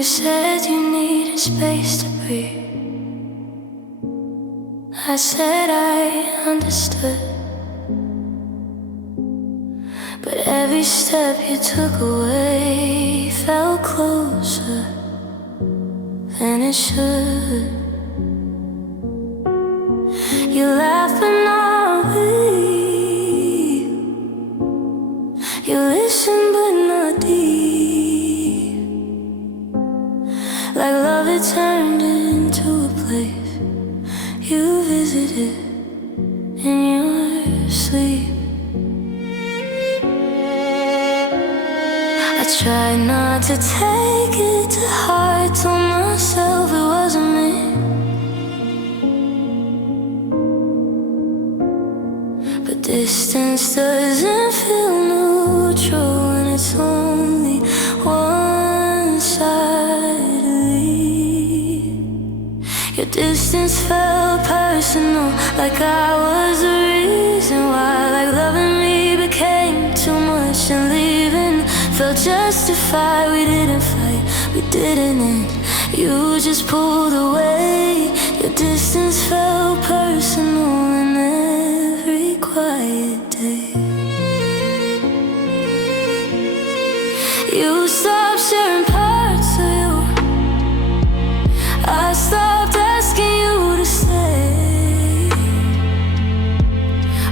You said you needed space to breathe. I said I understood, but every step you took away felt closer than it should. You laugh but not weep. You listen but not deep. Like love it turned into a place you visited in your sleep. I tried not to take it to heart, told myself it wasn't me. But distance doesn't feel neutral when it's only one-sidedly. Your distance felt personal, like I was the reason why. Like loving me became too much and leaving felt justified. We didn't fight, we didn't end, you just pulled away. Your distance felt personal in every quiet day. You stopped sharing parts of you. I stopped asking you to stay.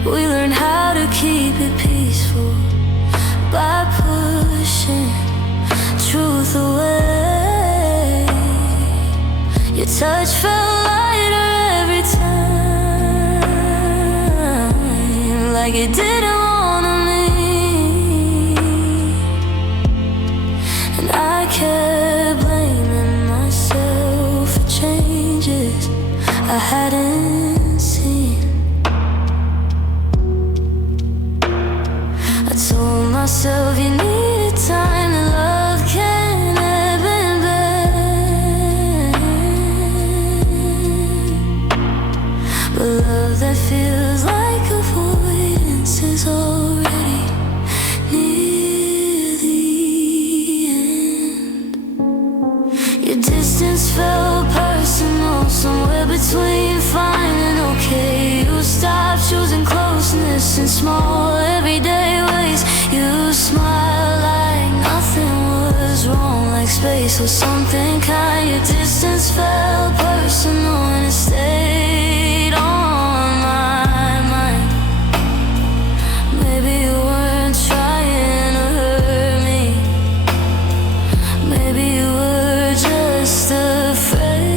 We learned how to keep it peaceful by pushing truth away. Your touch felt lighter every time, like it didn't wanna leave. And I kept blaming myself for changes I hadn't seen. I told myself you needed time, and love can ebb and bend. But love that feels like avoidance is already near the end. Your distance felt personal, somewhere between fine and okay. You stopped choosing closeness in small everyday ways. You smiled like nothing was wrong, like space was something kind. Your distance felt personal and it stayed on my mind. Maybe you weren't trying to hurt me. Maybe you were just afraid.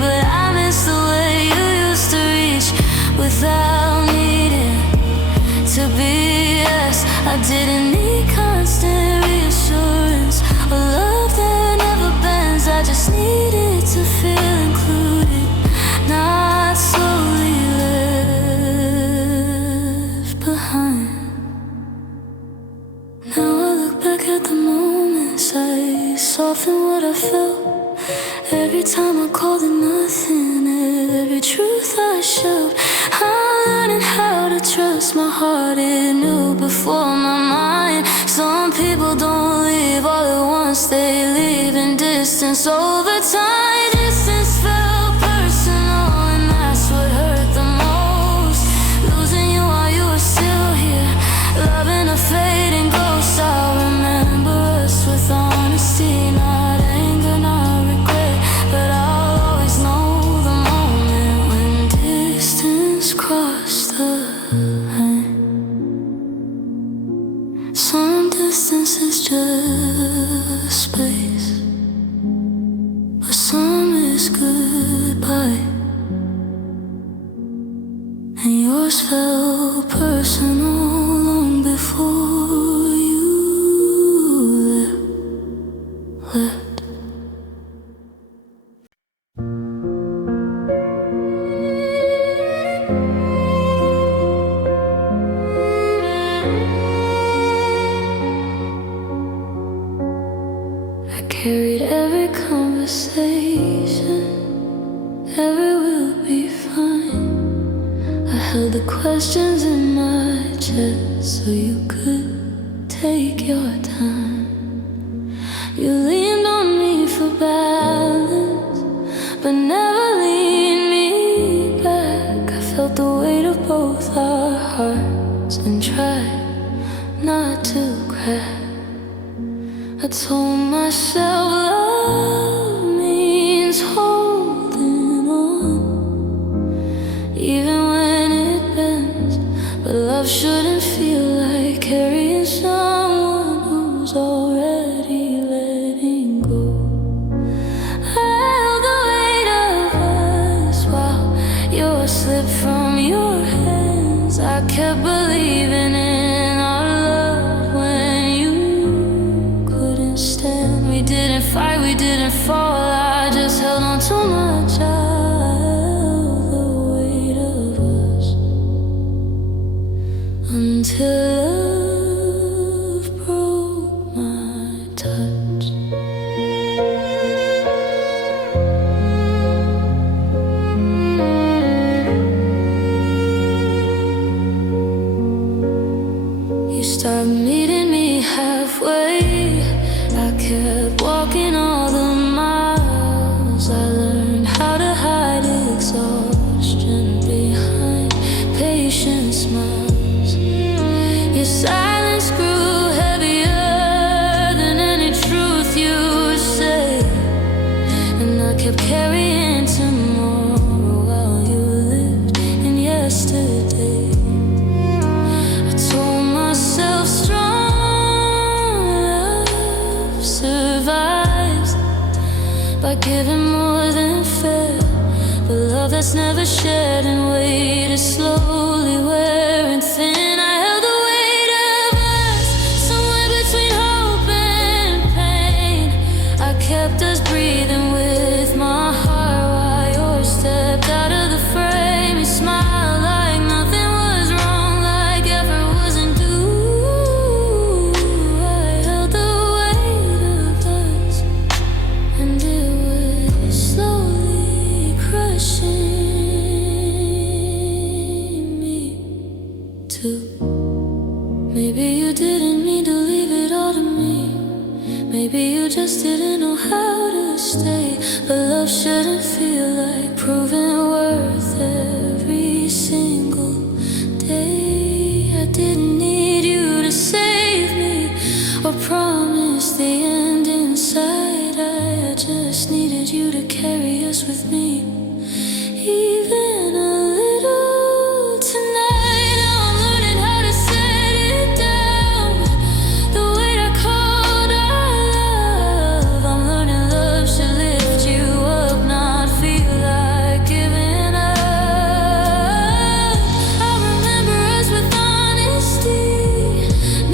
But I miss the way you used to reach without needing to be asked. I didn't need constant reassurance or love that never bends. I just needed to feel included, not slowly left behind. Now I look back at the moments I softened what I felt. Every time I called it nothing, every truth I showed. I'm learning how to trust my heart, it knew before my mind. Some people don't leave all at once, they leave in distance over time. Distance felt personal and that's what hurt the most. Losing you while you were still here, loving a fading ghost. I'll remember us with honesty, not anger, not regret. But I'll always know the moment when distance crossed the line. Some distance is just space, but some is goodbye. And yours felt personal long before you left. I carried every conversation, every will be fine. I held the questions in my chest so you could take your time. You leave but never leaned me back. I felt the weight of both our hearts and tried not to cry. I told myself love means holding on, even when it bends. But love shouldn't feel like carrying someone who's already letting go. I held the weight of us while yours slipped from your hands. I kept believing in our love when you couldn't stand. We didn't fight, we didn't fall. I just held on to my child, the weight of us, until love broke my touch. You started meeting me halfway. I kept walking all the miles. I learned how to hide exhaustion behind patient smiles. Your silence grew heavier than any truth you would say, and I kept carrying tomorrow while you lived in yesterday. I told myself strong love survives by giving more than fair, but love that's never shared and waited slowly wearing thin. I held the weight of us somewhere between hope and pain. I kept us breathing with my heart while yours stepped out of the frame. You smiled like nothing was wrong, like effort wasn't due. I held the weight of us, and it was slowly crushing me too. Maybe you didn't mean to leave it all to me. Maybe you just didn't know how to stay. But love shouldn't feel like proving worth every single day. I didn't need you to save me or promise the end in sight. I just needed you to carry us with me, even a little tonight. Now I'm learning how to set it down, the weight I called our love. I'm learning love should lift you up, not feel like giving up. I remember us with honesty,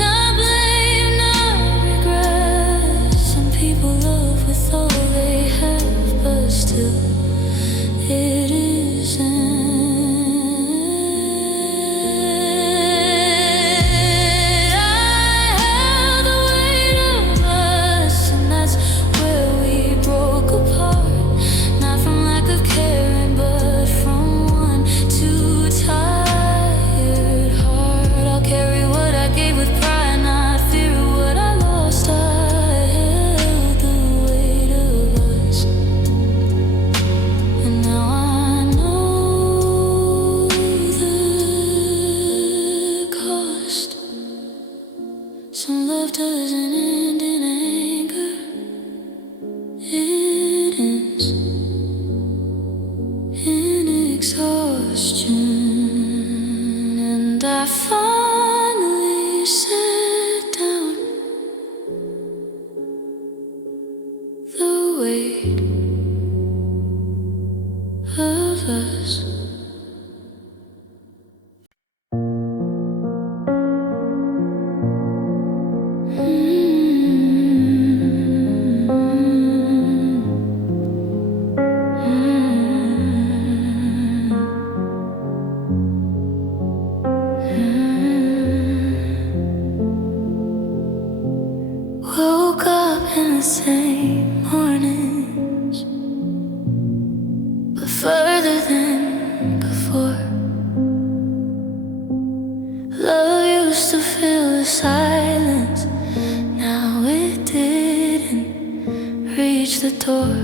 not blame, not regret. Some people love with all they have, but still it isn't. I held the weight of us, and that's where we broke apart. Not from lack of caring, but from one too tired heart. I'll carry what I gave with pride, not fear what I lost. I held the weight of us, and now I know the cost. Some love doesn't end in anger, it ends in exhaustion. And I finally sat down, the weight of us. Woke up in the same mornings, but further than before. Love used to fill the silence, now it didn't reach the door.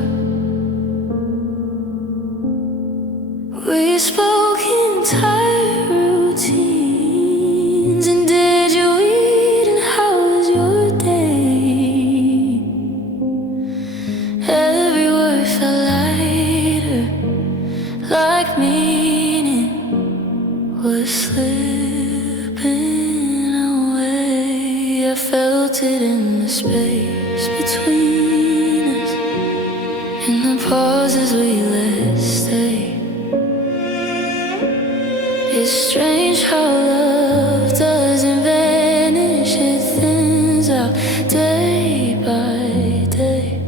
I felt it in the space between us, in the pauses we let stay. It's strange how love doesn't vanish, it thins out day by day.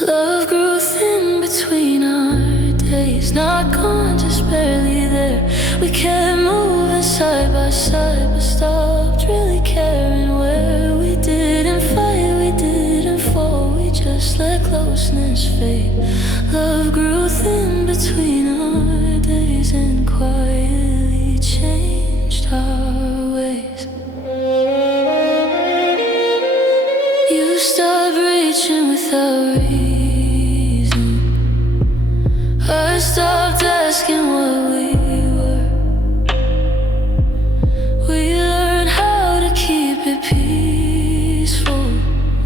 Love grew thin between our days, not gone, just barely there. We kept moving side by side, but stopped really caring where. We didn't fight, we didn't fall, we just let closeness fade. Love grew thin between our days and quietly changed our ways. You stopped reaching without reason, I stopped asking what we were. We learned how to keep it peaceful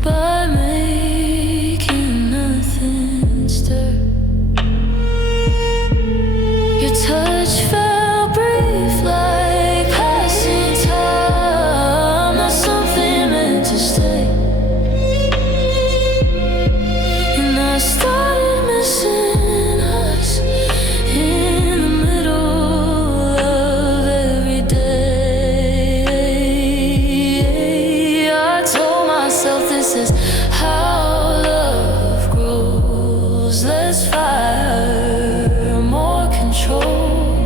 by making nothing stir. Your touch felt brief, like passing time, not something meant to stay. And I started missing us in the middle of every day. I told myself this is how love grows, less fire, more control.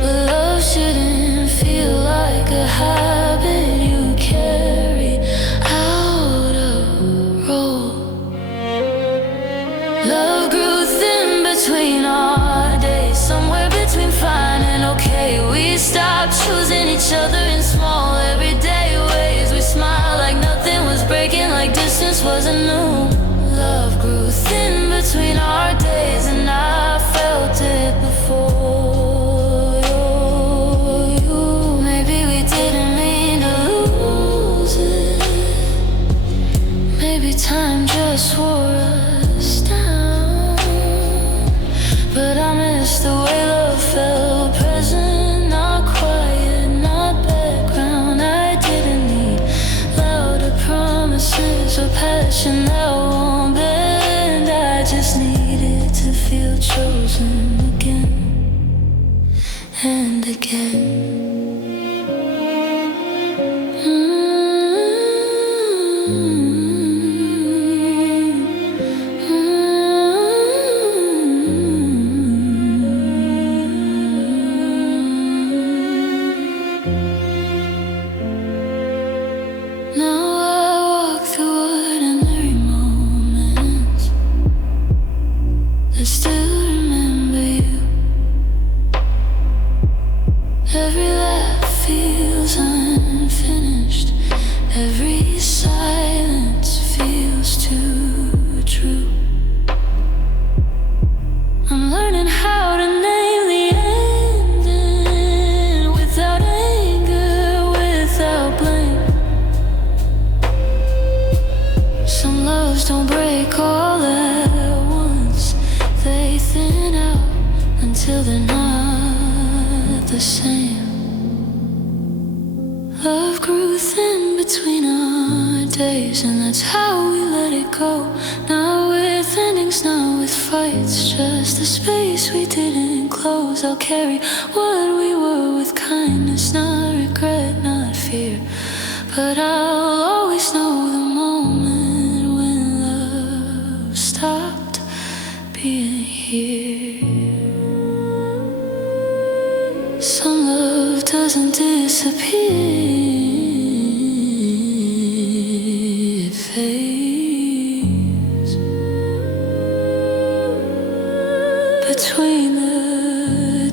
But love shouldn't feel like a habit you carry out of role. Love grew thin between our days, somewhere between fine and okay. We stopped choosing each other in small everyday ways. We smiled like nothing was breaking, like distance wasn't new. Love grew thin between our days, and I felt it before you. Maybe we didn't mean to lose it, maybe time just wore us down. But I miss the way love felt present, not quiet, not background. I didn't need louder promises or passion that won't bend. I just needed to feel chosen again and again. Now I walk through ordinary moments that still remember you. Every laugh feels unfinished, every silence feels too true. I'm learning how to name the ending without anger, without blame. Some loves don't break all at once, they thin out until they're not the same. Love grew thin between our days, and that's how we let it go. Not with endings, not with fights, just the space we didn't close. I'll carry what we were with kindness, not regret, not fear. But I'll always know the moment when love stopped being here. Some love doesn't disappear, it fades between the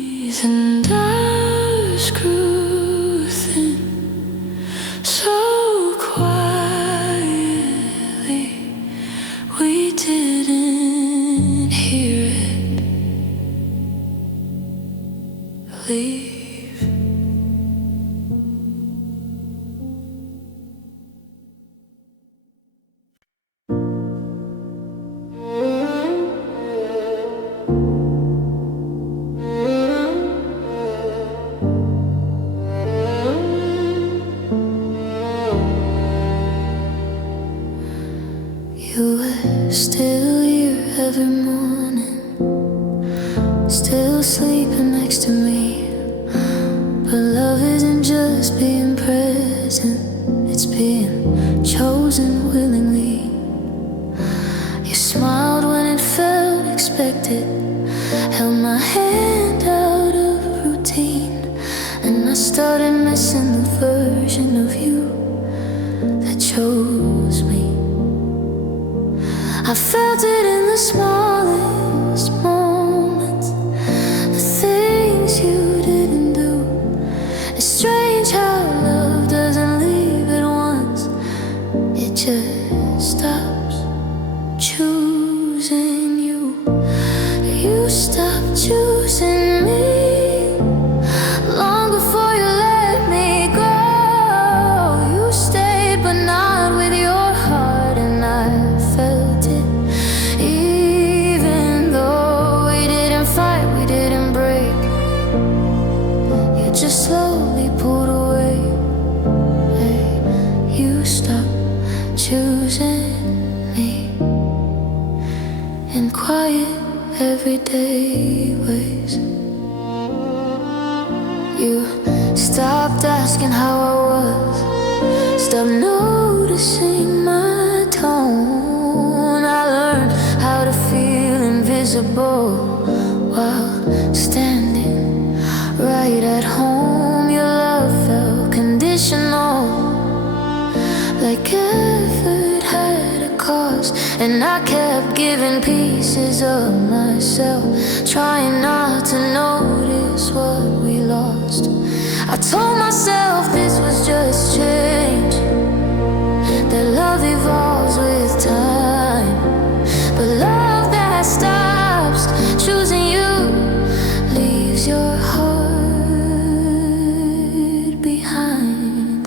days, and ours grew thin so quietly we didn't hear it leave. still sleeping next to me. But love isn't just being present, it's being chosen willingly. You smiled when it felt expected, held my hand out of routine, and I started missing the version of you that chose me. I felt it in the smallest moments, the things you didn't do. It's strange how love doesn't leave at once, it just stops choosing you. You stopped choosing me long before you let me go. You stayed but not with your heart, and I felt it. Even though we didn't fight, we didn't break, you just slowly pulled away. Hey, you stopped choosing me in quiet, everyday ways. You stopped asking how I was, stopped noticing my tone. I learned how to feel invisible while standing right at home. Your love felt conditional, like effort had a cost, and I kept giving pieces of myself, trying not to notice what we lost. I told myself this was just change, that love evolves with time. But love that stops choosing you leaves your heart behind.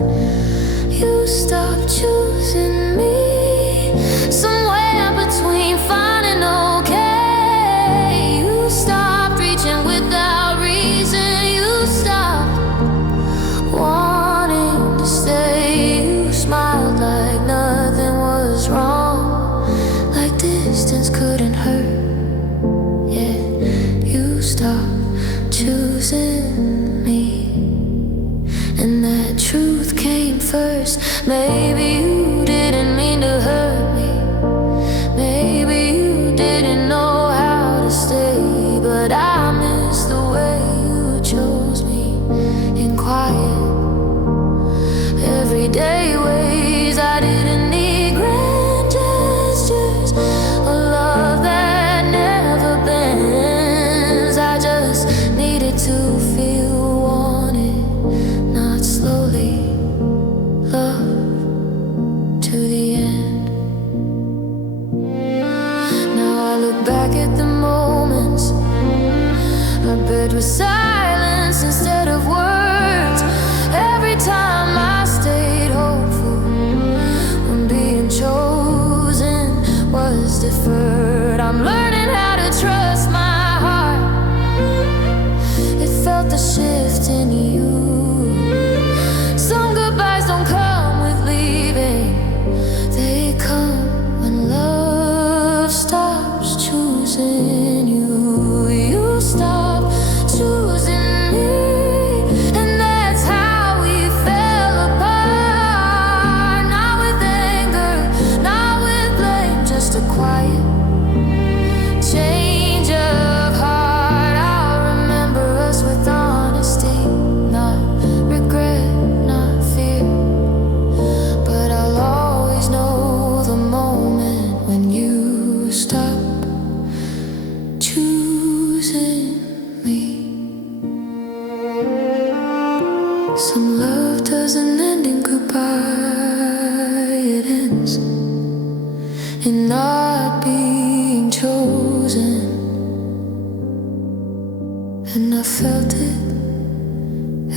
You stopped choosing me somewhere between fine and okay. You stopped reaching without reason. You stopped wanting to stay. You smiled like nothing was wrong, like distance couldn't hurt. Yeah, you stopped choosing me, and that truth came first. Maybe you didn't mean to hurt me, maybe you didn't know how to stay, but I miss the way you chose me in quiet, everyday ways. I didn't need grand gestures, a love that never bends. I just needed to feel wanted, not slowly love to the end. Now I look back at the moments our bed was silence instead of words. Every time I stayed hopeful when being chosen was deferred. I'm learning how to trust my heart. It felt the shift in you. Some goodbyes don't come with leaving, they come when love stops choosing you. You stop choosing me, and that's how we fell apart. Not with anger, not with blame, just a quiet change of heart. I'll remember us with honesty, not regret, not fear. But I'll always know the moment when you stop choosing me. Some love doesn't end in goodbye, it ends in not being chosen. And I felt it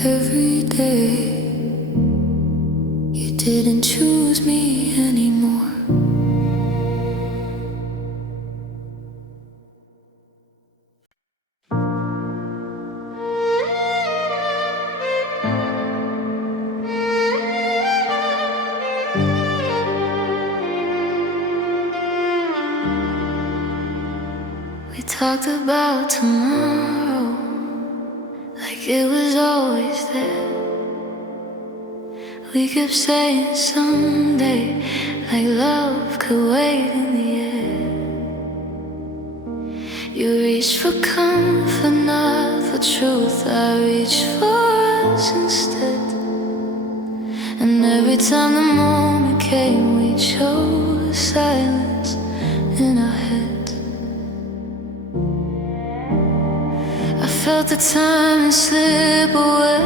every day. You didn't choose me anymore. We talked about tomorrow, like it was always there. We kept saying someday, like love could wait in the air. You reached for comfort, not for truth. I reached for us instead. And every time the moment came, we chose silence in our heads. I felt the time slip away,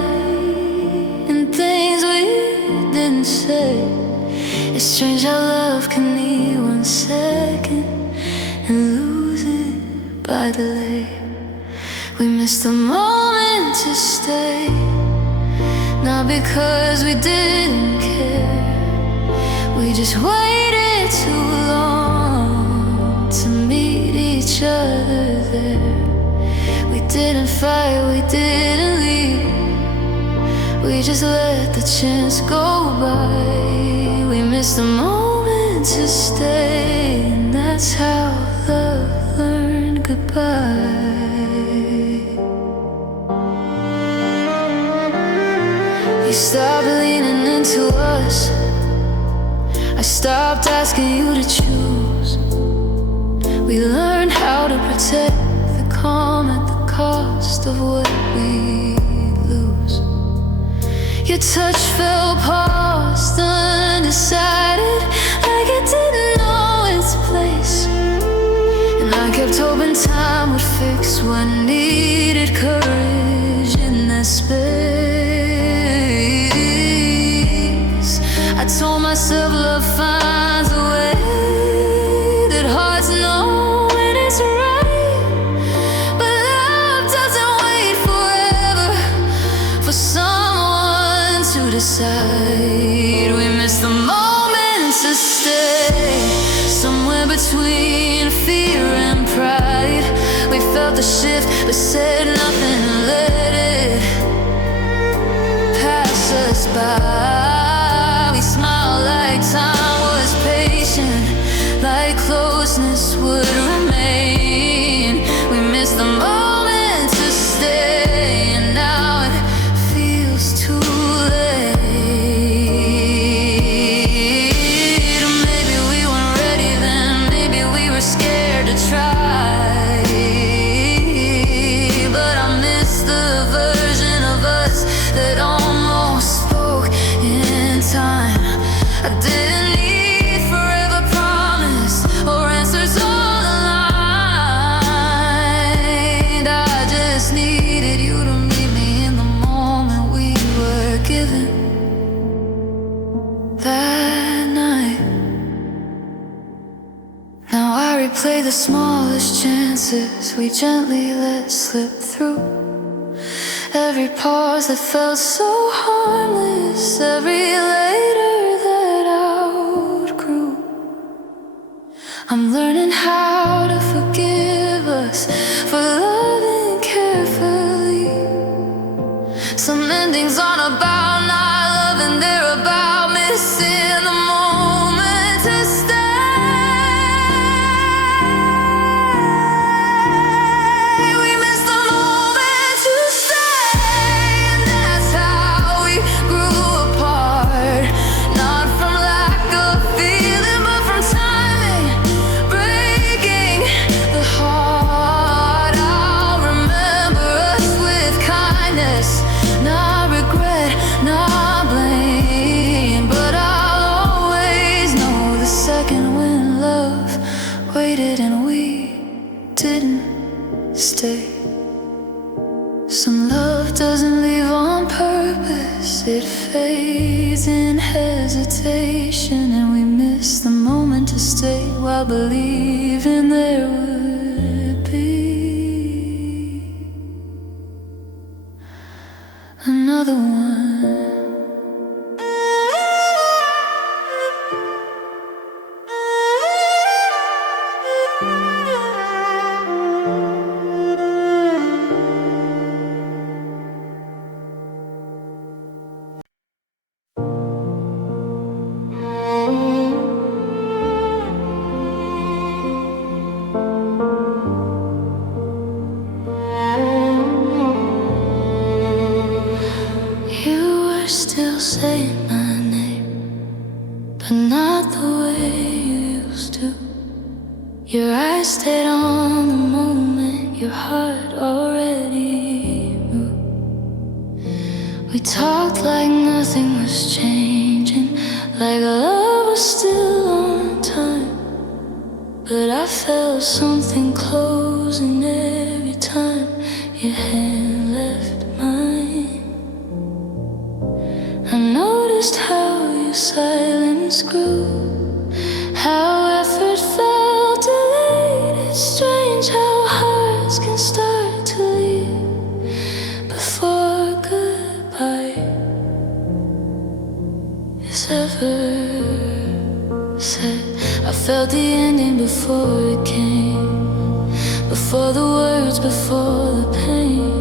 and things we didn't say. It's strange how love can need 1 second and lose it by delay. We missed the moment to stay, not because we didn't care. We just waited too long to meet each other there. We didn't fight, we didn't leave. We just let the chance go by. We missed the moment to stay, and that's how love learned goodbye. You stopped leaning into us. I stopped asking you to choose. We learned how to protect the calm at the cost of what we lose. Your touch fell past undecided, like it didn't know its place. And I kept hoping time would fix what needed courage in that space. I told myself love finds a way, that hearts know when it's right. But love doesn't wait forever for someone to decide. We missed the moment to stay, somewhere between fear and pride. We felt the shift but said nothing and let it pass us by. We smiled like time was patient, like closeness would remain. We missed the moment to stay, and now it feels too late. Or maybe we weren't ready then, maybe we were scared to try. But I miss the version of us that almost spoke in time. I didn't need forever promise or answers on the line. I just needed you to meet me in the moment we were given that night. Now I replay the smallest chances we gently let slip through. Every pause that felt so harmless, every later that outgrew. I'm learning how to forgive us for loving carefully. Some endings aren't about not loving, they're about missing the moment to stay. We missed the moment to stay, and that's how we grew apart. Not from lack of feeling, but from timing breaking the heart. I'll remember us with kindness, not regret, not blame. But I'll always know the second when love waited and we didn't stay. Some love doesn't leave on purpose, it fades in hesitation. And we miss the moment to stay while believing there would be another one. heart already moved. We talked like nothing was changing, like love was still on time. But I felt something closing every time your hand left mine. I noticed how your silence grew, how effort felt delayed. It's strange how hearts can start to leave before goodbye is ever said. I felt the ending before it came, before the words, before the pain.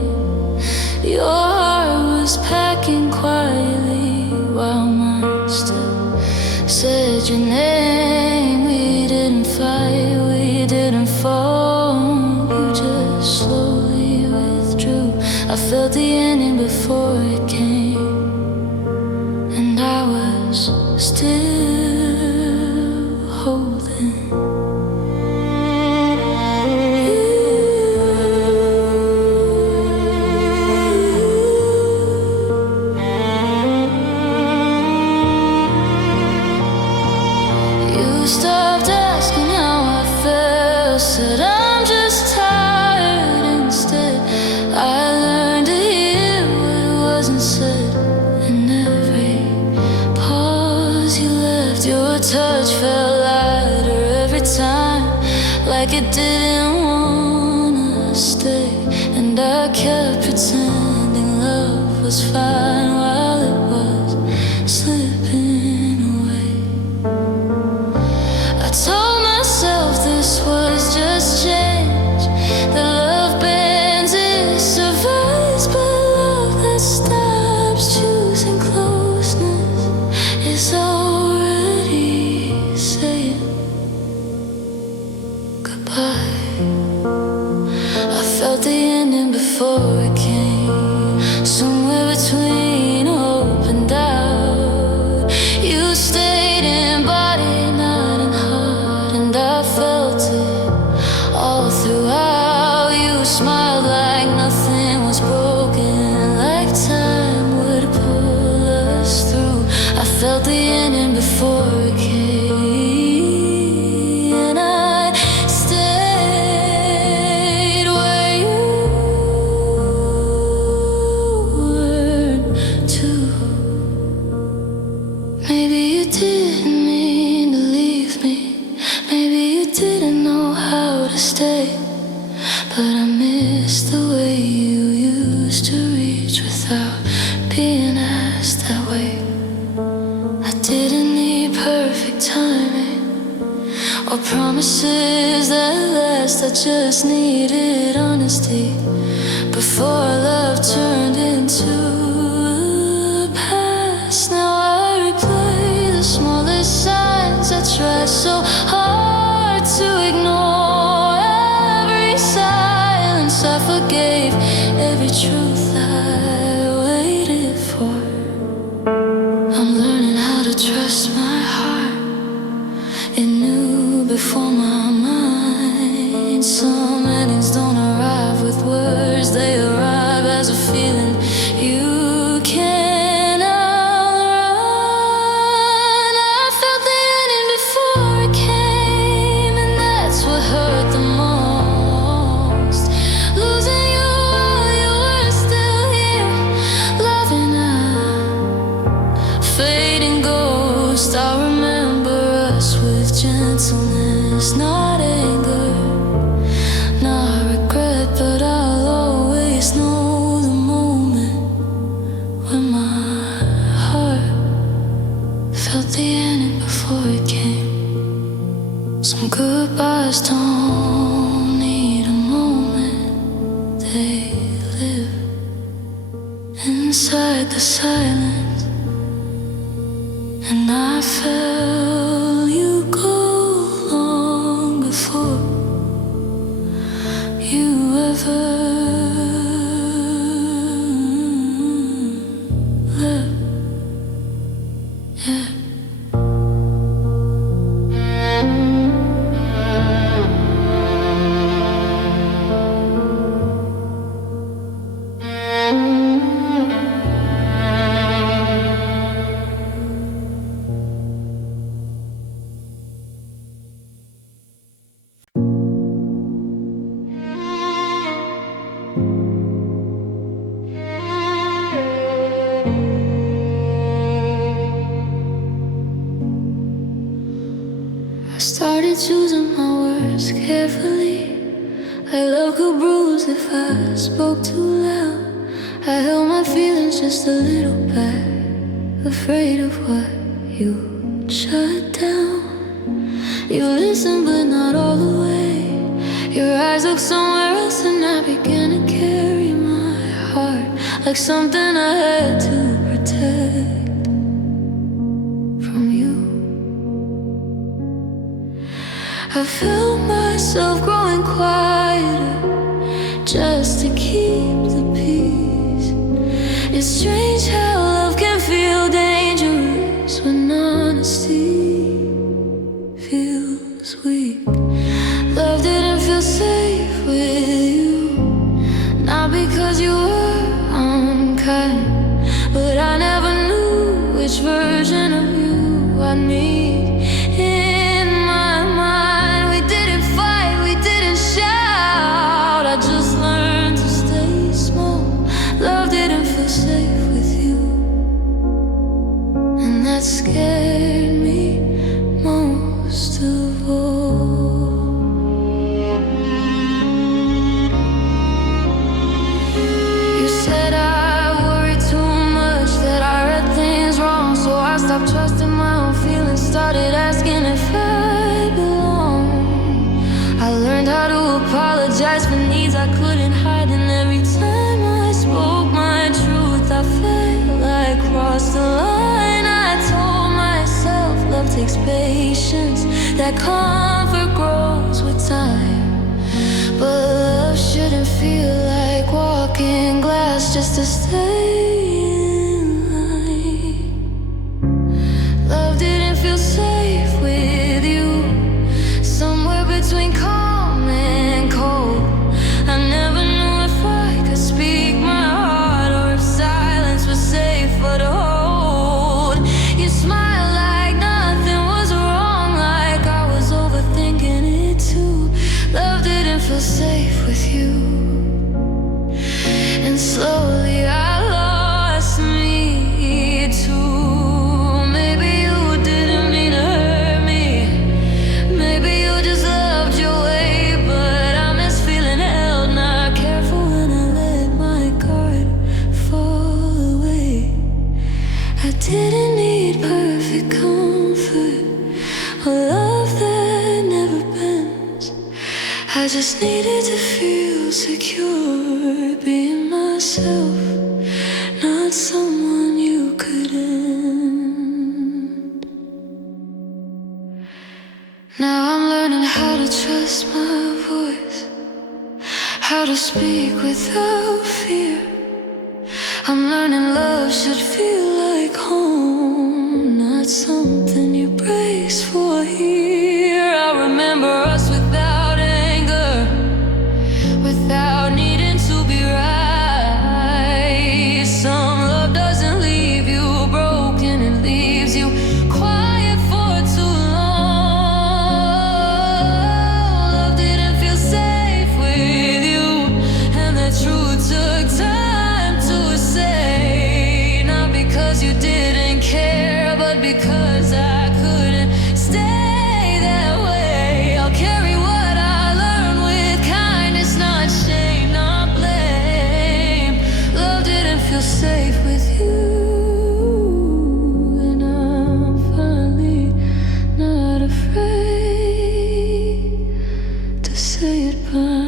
Your heart was packing quietly while mine still said your name. We didn't fight, we didn't fall, you just slowly withdrew. I felt the ending before it came, and I was still holding. You stopped asking how I felt, said I'm just tired instead. I learned to hear what wasn't said, and every pause you left, your touch felt lighter every time, like it didn't wanna stay. And I kept pretending love was fine while it was slipping away. I told myself this was just change, that love bends, it survives. But love that stops choosing closeness is already saying goodbye. I felt the ending before it came, somewhere between hope and doubt. You stayed in body, not in heart, and I felt it all throughout. You smiled like nothing was broken, like time would pull us through. I felt the ending before it came, and I stayed where you were too. Maybe you didn't mean to leave me, maybe you didn't know how to stay, but I miss the way you used to reach without being asked that way. I didn't need perfect timing or promises that last. I just needed honesty before love turned into the past. Now I replay the smallest signs. I try so hard to ignore every silence. I forgave every truth I waited for. I'm learning how to trust my heart. It knew before my mind. Some endings don't arrive with words, they arrive as a feeling you can't outrun. I felt the ending before it came, and that's what hurt the most. Losing you while you were still here, loving a fading ghost. I remember us with gentleness, not anger, not regret. But I'll always know the moment when my heart felt the ending before it came. Some goodbyes don't need a moment, they live inside the silence. And I felt you go long before you ever left. Yeah. choosing my words carefully. Like love could bruise if I spoke too loud. I held my feelings just a little back, afraid of what you shut down. You listened but not all the way. Your eyes looked somewhere else and I began to carry my heart like something I had to protect from you. I felt myself growing quieter just to keep the peace. It's strange how love can feel dangerous when honesty feels weak. Love didn't feel safe with you, not because you were unkind, but I never knew which version of you I'd meet. In my mind, we didn't fight, we didn't shout. I just learned to stay small. Love didn't feel safe with you, and that scared me most of all. You said I worried too much, that I read things wrong, so I stopped trusting my own feelings, started asking if I belonged. I learned how to apologize for needs I couldn't hide, and every time I spoke my truth, I felt like I crossed the line. I told myself love takes patience, that comfort grows with time, but love shouldn't feel like walking glass just to stay in line. Love didn't feel safe with you, somewhere between calm and cold. I never knew if I could speak my heart or if silence was safer to hold. You smiled like nothing was wrong, like I was overthinking it too. Love didn't feel safe with you, and slowly I lost me too. Maybe you didn't mean to hurt me, maybe you just loved your way, but I miss feeling held, not careful when I let my guard fall away. I didn't need perfect comfort or love that never bends. I just needed to feel secure being myself, not someone you could end. Now I'm learning how to trust my voice, how to speak without fear. I'm learning love should feel like home, not something you brace for here. I remember us without anger, without needing to be right. Some love doesn't leave you broken, it leaves you quiet for too long. Love didn't feel safe with you, and the truth took time to say. Not because you didn't care, but because I couldn't stay that way. I'll carry what I learned with kindness, not shame, not blame. Love didn't feel safe with you, and I'm finally not afraid to say it plainly.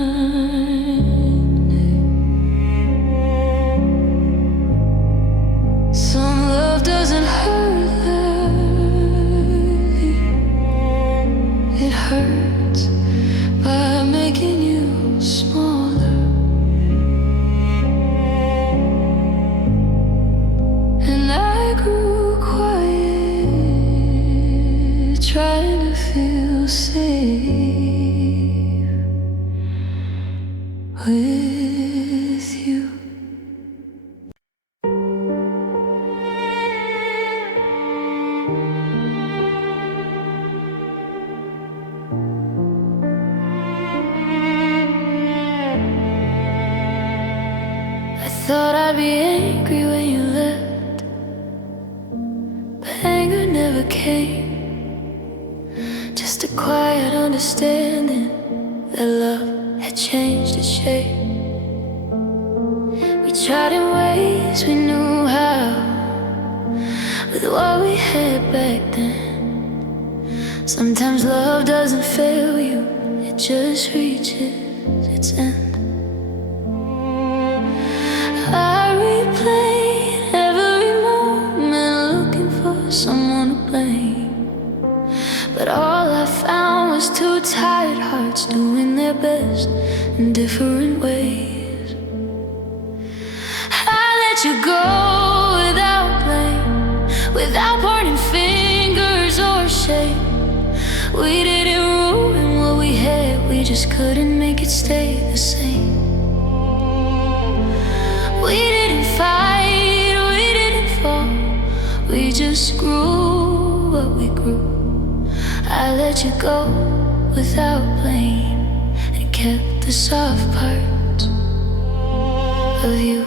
Some love doesn't hurt lightly, it hurts by making you smaller. And I grew quiet, trying to feel safe with you. I thought I'd be angry when you left, but anger never came. Just a quiet understanding that love had changed its shape. We tried in ways we knew how, with what we had back then. Sometimes love doesn't fail you, it just reaches its end. I replayed every moment looking for someone to blame, but all I found was two tired hearts doing their best in different ways. I let you go without blame, without pointing fingers or shame. We didn't ruin what we had, we just couldn't make it stay the same. We didn't fight, we didn't fall, we just grew what we grew. I let you go without blame and kept the soft parts of you.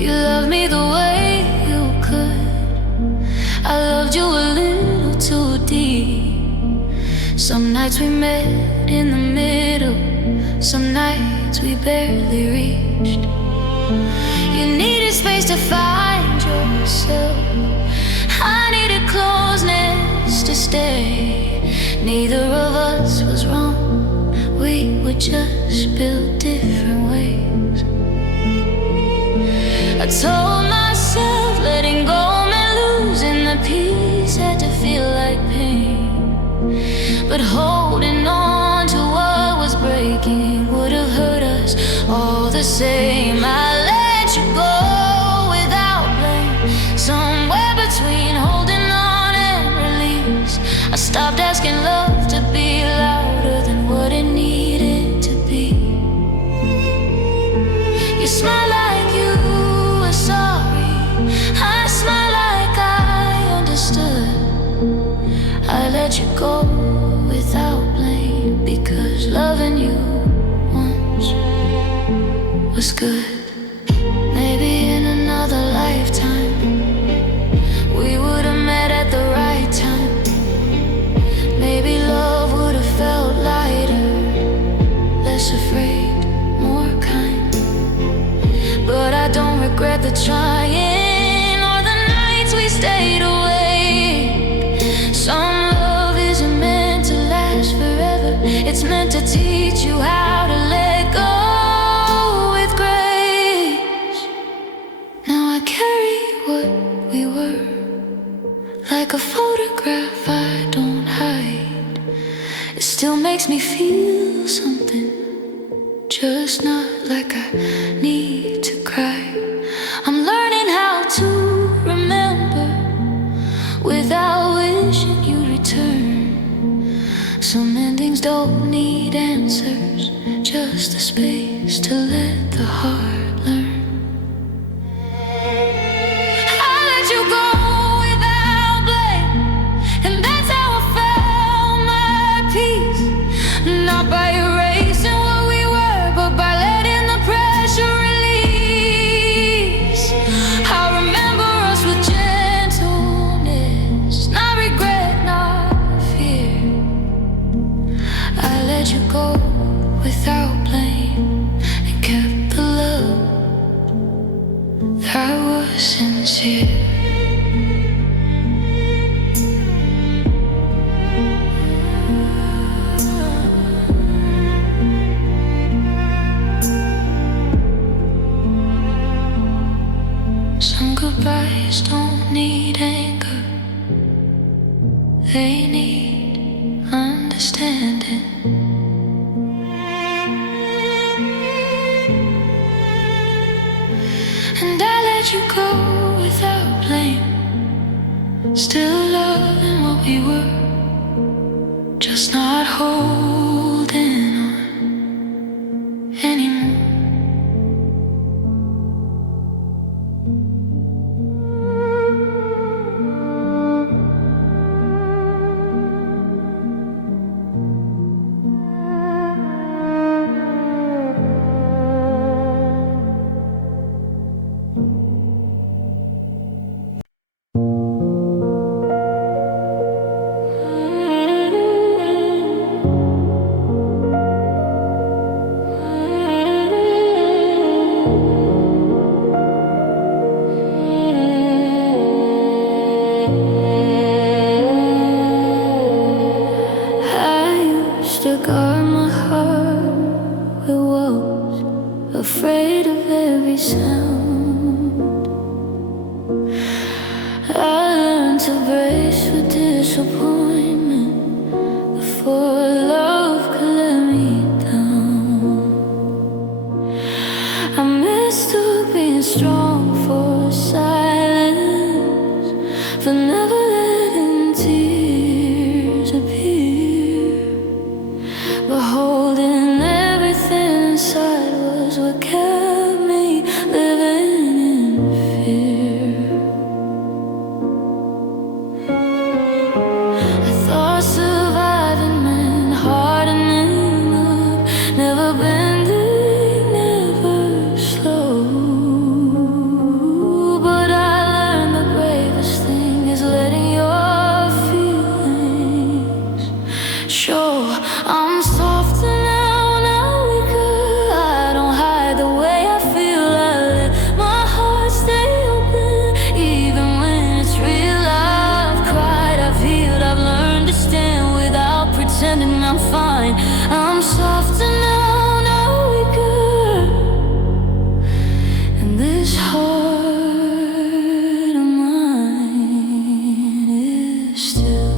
You loved me the way you could, I loved you a little too deep. Some nights we met in the middle, some nights we barely reached. You needed space to find yourself, I needed closeness to stay. Neither of us was wrong, we were just built different ways. I told myself letting go meant losing the peace had to feel like pain, but holding on to what was breaking would have hurt us all the same. I let you go without blame, somewhere between holding on and release. I stopped asking love to be louder than what it needed to be. You smile like you were sorry, I smile like I understood. I let you go without blame, because loving you once was good. Maybe in another lifetime we would have met at the right time. Maybe love would have felt lighter, less afraid, more kind. But I don't regret the trying or the nights we stayed awake. Some love isn't meant to last forever, it's meant to teach you how to let go with grace. Now I carry what we were, like a photograph I don't hide. It still makes me feel something, just not like I need to cry. I'm learning how to remember without wishing you'd return. Some endings don't need answers, just the space to let the heart learn. I let you go without blame, and that's how I found my peace. Not by erasing what we were, but by letting the pressure release. I remember us with gentleness, not regret, not fear. I let you go without blame and kept the love that was sincere. Some goodbyes don't need anger, they need understanding. And I let you go without blame, still loving what we were, just not holding on anymore. to brace for disappointment before love could let me down. I mistook being strong for silence, for never letting tears appear. But holding everything inside was what kept me living in fear. I thought surviving meant hardening up, never bending, never slow. But I learned the bravest thing is letting your feelings show. I'm softer now, not weaker. I don't hide the way I feel. I let my heart stay open, even when it's real. I've cried, I've healed, I've learned to stand without pretending I'm fine. I'm softer now, not weaker. And this heart of mine is still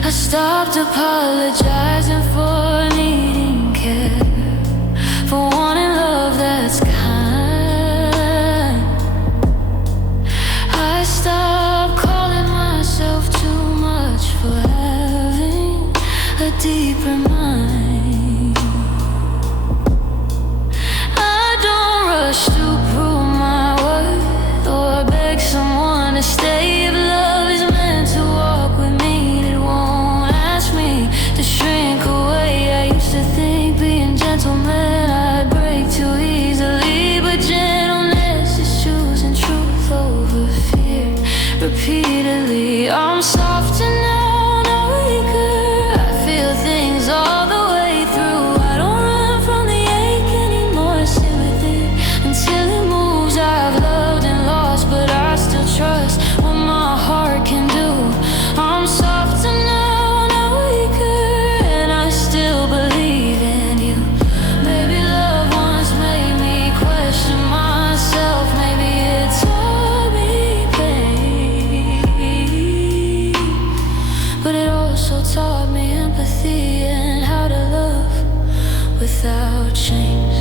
I stopped apologizing for needing care, for wanting love that's kind. I stopped calling myself too much for having a deeper mind. I don't rush to prove my worth or beg someone to stay. If love is meant to walk with me, it won't ask me to shrink away. I used to think being gentleman I'd break too easily, but gentleness is choosing truth over fear repeatedly. I'm softer now, not weaker. I feel things all the way through. I don't run from the ache anymore. Sit with it until it moves. I've loved and lost, but I still trust what my heart can do. I'm softer now, not weaker, and I still believe in you. Maybe love once made me question myself. Maybe it taught me pain, but it also taught me empathy and how to love without chains.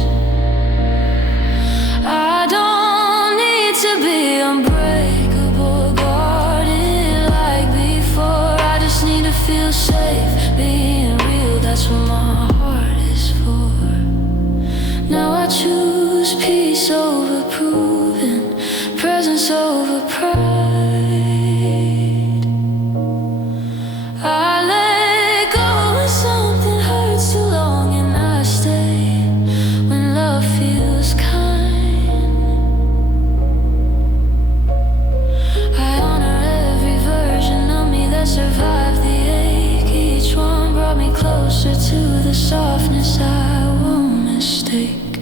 I don't need to be unbreakable, guarded like before. I just need to feel safe, being real, that's what my heart is for. Now I choose peace over proving, presence over pride. I let go when something hurts too long, and I stay when love feels kind. I honor every version of me that survived the ache. Each one brought me closer to the softness I won't mistake.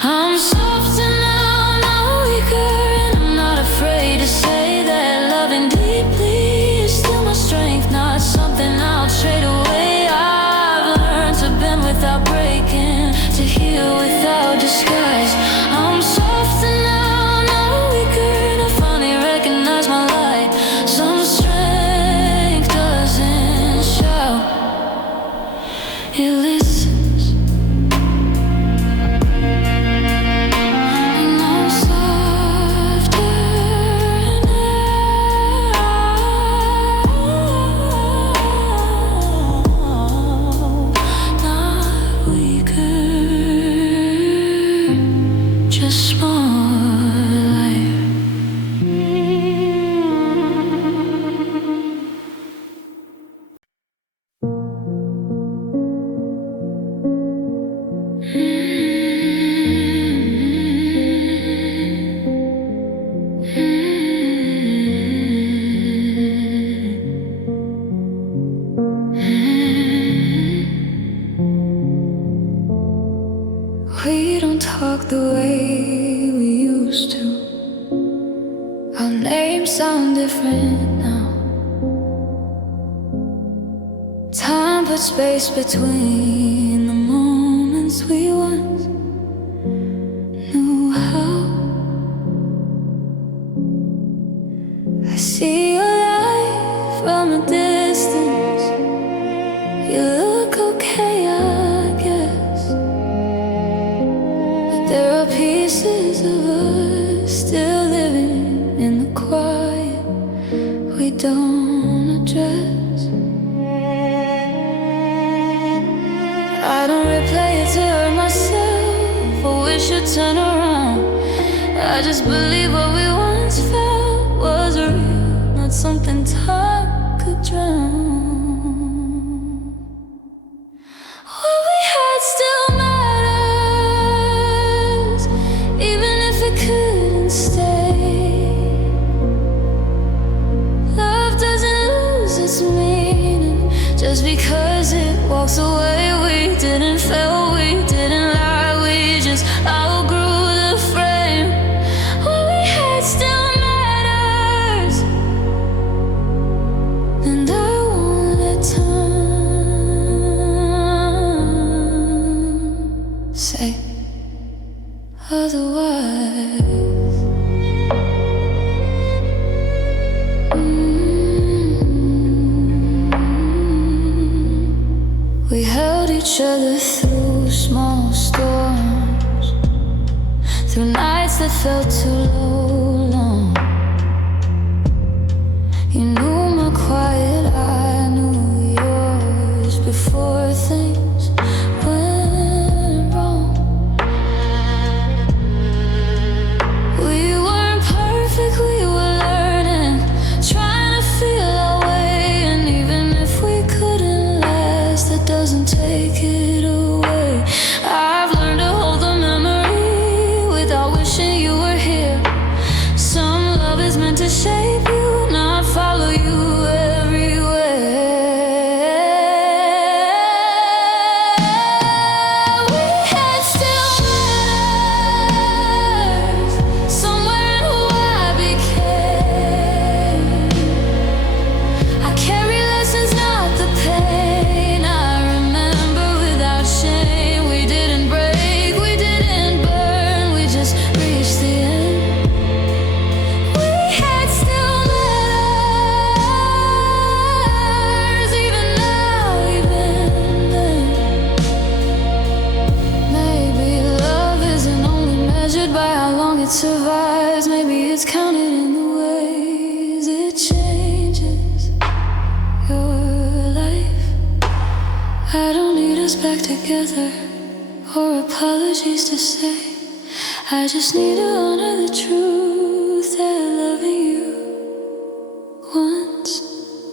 I'm softer now, not weaker, and I'm not afraid to say that loving deeply is still my strength, not something I'll trade away. I've learned to bend without breaking, to heal without disguise. I'm softer now, not weaker, and I finally recognize my light. Some strength doesn't shout, it listens. And I'm softer now, not weaker, just smaller. We don't talk the way we used to. names sound different now. Time put space between the moments we once knew how. I see your light from a distance. You look okay, I guess, but there are pieces of us still living in the quiet we don't address. I don't replay it to hurt myself or wish you'd turn around. I just believe what we once felt was real, not something time could drown. What we had still matters, even if it couldn't stay. Love doesn't lose its meaning just because it walks away. We didn't fail, we didn't lie, we just outgrew the frame. What we had still matters, and I won't let time say otherwise. We held each other through small storms, through nights that felt too long. You knew my quiet, I knew yours before things went wrong. We weren't perfect, we were learning, trying to feel our way. And even if we couldn't last, that doesn't take it away. I've learned to hold the memory without wishing you were here. Some love is meant to shape you, not follow you everywhere. We had still matters, somewhere in who I became. I carry lessons, not the pain. I remember without shame. We didn't break, we didn't burn, we just reached the end. We had still matters, even now, even then. Maybe love isn't only measured by how long it survives. Maybe it's counted in the ways it changes your life. I don't need us back together or apologies to say. I just need to honor the truth that loving you once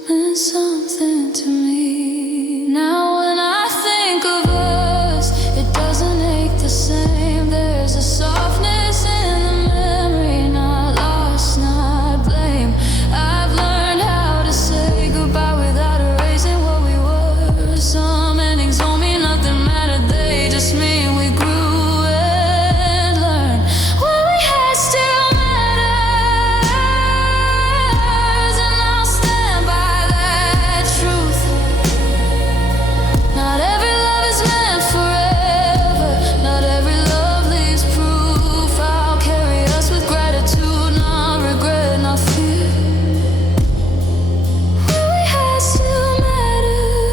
meant something to me. Now when I think of us, it doesn't ache the same. There's a softness in the memory, not loss, not blame. I've learned how to say goodbye without erasing what we were. Some endings don't mean nothing mattered, they just mean we grew and learned. What we had still matters, and I'll stand by that truth. Not every love is meant forever, not every love leaves proof. I'll carry us with gratitude, not regret, not fear. What we had still matters,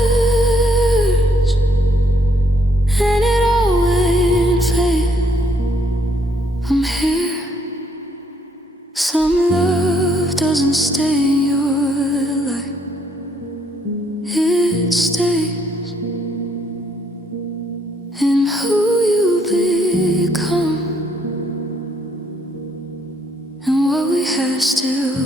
and it all went fade from here. Some love doesn't stay in your life, it stays in who you become, and what we have still